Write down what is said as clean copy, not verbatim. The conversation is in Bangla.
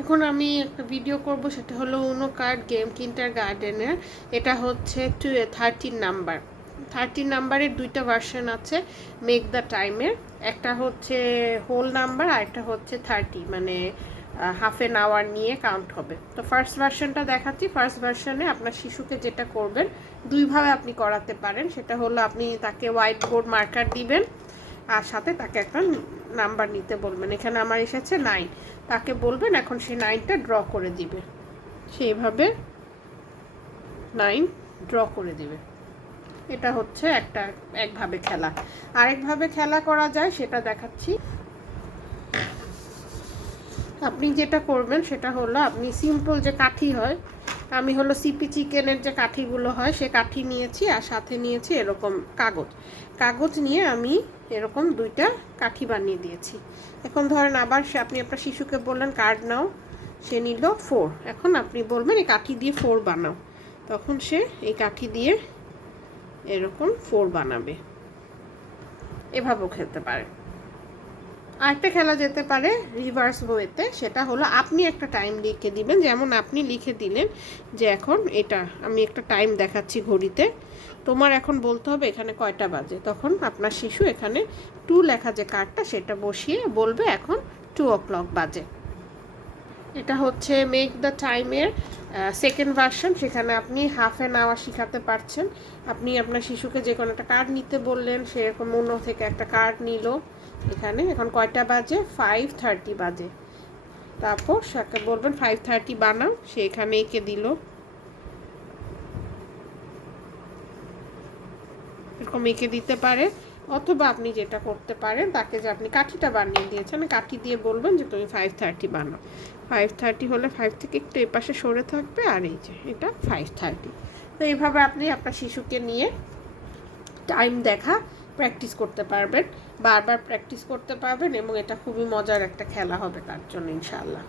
এখন আমি একটা ভিডিও করব, সেটা হলো উনো কার্ড গেম কিন্ডার গার্ডেনের। এটা হচ্ছে 13 নাম্বার। 13 নাম্বারের দুইটা ভার্সন আছে মেক দ্য টাইমের। একটা হচ্ছে হোল নাম্বার আর একটা হচ্ছে 30, মানে হাফ এন আওয়ার নিয়ে কাউন্ট হবে। তো ফার্স্ট ভার্সনটা দেখাচ্ছি। ফার্স্ট ভার্সনে আপনার শিশুকে যেটা করবেন, দুইভাবে আপনি করাতে পারেন। সেটা হলো আপনি তাকে হোয়াইট বোর্ড মার্কার দিবেন আর সাথে তাকে একটা নাম্বার নিতে বলবেন। এখানে আমার এসেছে 9, তাকে বলবেন এখন সে 9টা ড্র করে দিবে। সেইভাবে 9 ড্র করে দিবে। এটা হচ্ছে একভাবে খেলা। আরেকভাবে খেলা করা যায়, সেটা দেখাচ্ছি। আপনি যেটা করবেন সেটা হলো, আপনি সিম্পল যে কাঠি হয়, আমি হলো সিপি চিকেনের যে কাঠিগুলো হয় সে কাঠি নিয়েছি, আর সাথে নিয়েছি এরকম কাগজ নিয়ে আমি এরকম দুইটা কাঠি বানিয়ে দিয়েছি। এখন ধরেন আবার আপনি আপনার শিশুকে বললেন কার্ড নাও, সে নিল 4। এখন আপনি বলবেন এই কাঠি দিয়ে 4 বানাও, তখন সে এই কাঠি দিয়ে এরকম 4 বানাবে। এভাবেও খেলতে পারে। আরেকটা খেলা যেতে পারে রিভার্স ওয়েতে, সেটা হলো আপনি একটা টাইম লিখে দিবেন। যেমন আপনি লিখে দিলেন যে এখন এটা আমি একটা টাইম দেখাচ্ছি ঘড়িতে, তোমার এখন বলতে হবে এখানে কয়টা বাজে। তখন আপনার শিশু এখানে 2 লেখা যে কার্ডটা সেটা বসিয়ে বলবে এখন 2 o'clock বাজে। এটা হচ্ছে মেক দ্য টাইমের সেকেন্ড ভার্সন। সেখানে আপনি হাফ অ্যান আওয়ার শেখাতে পারছেন। আপনি আপনার শিশুকে যে কোনো একটা কার্ড নিতে বললেন, সে এরকম অন্য থেকে একটা কার্ড নিল। এখানে এখন কয়টা বাজে, 5:30 বাজে। তারপর সাকে বলবেন 5:30 বানাও, সে এখানে এঁকে দিল। এরকম এঁকে দিতে পারে। অথবা আপনি যেটা করতে পারেন, তাকে যে আপনি কাঠিটা বানিয়ে দিয়েছেন, কাঠি দিয়ে বলবেন যে তুমি 5:30 বানাও। 5:30 হলে 5 থেকে একটু এপাশে সরে থাকবে, আর এই যে এটা 5:30। তো এইভাবে আপনি আপনার শিশুকে নিয়ে টাইম দেখা প্র্যাকটিস করতে পারবেন, বারবার প্র্যাকটিস করতে পারবেন, এবং এটা খুবই মজার একটা খেলা হবে তার জন্য ইনশাআল্লাহ।